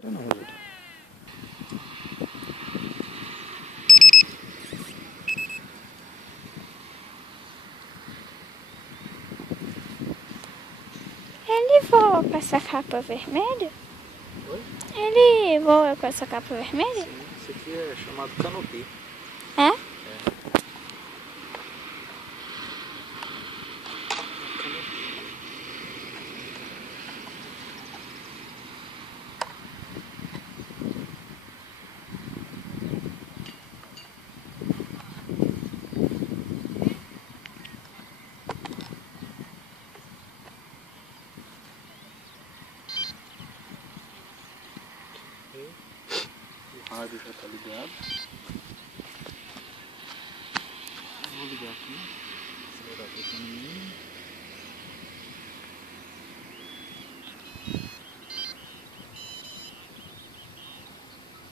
Não, Rosilda. Ele voa com essa capa vermelha? Oi? Ele voa com essa capa vermelha? Sim, isso aqui é chamado canopy. É? O rádio já está ligado. Vou ligar aqui. Acelerador para mim.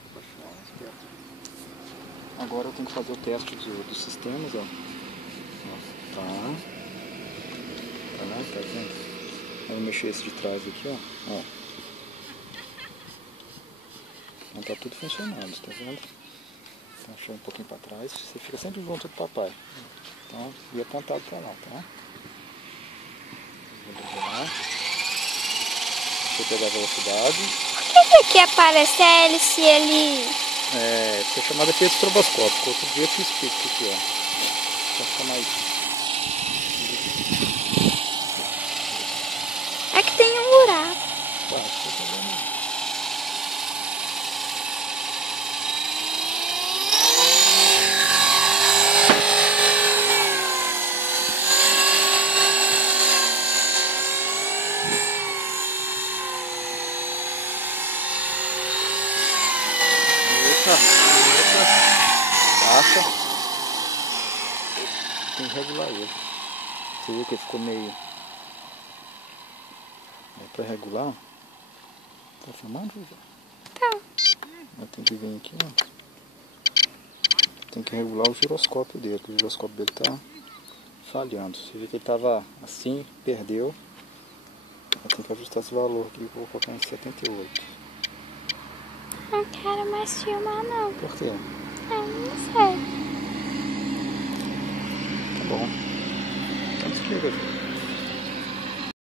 Vou baixar mais perto. Agora eu tenho que fazer o teste dos sistemas, ó. Tá. Tá vendo? Vou mexer esse de trás aqui, ó. Então tá tudo funcionando, tá vendo? Então deixa um pouquinho para trás, você fica sempre junto do papai. Então, e apontado para lá, tá? Vou liberar. Deixa eu pegar a velocidade. Por que aqui aparece a hélice ali? Essa é chamada efeito estroboscópico. Outro dia eu te explico o que é. Pra ficar mais... Aqui tem um buraco. Tá, deixa eu pegar. Passa. Tem que regular ele. Você viu que ele ficou meio... Para regular... Tá filmando, Júlia? Tá. Eu tenho que vir aqui, ó. Tem que regular o giroscópio dele, porque o giroscópio dele tá falhando. Você viu que ele tava assim, perdeu. Eu tenho que ajustar esse valor aqui, que eu vou colocar em 78. Não quero mais filmar, não. Por quê? Não sei. Tá bom. Então desliga, Júlia.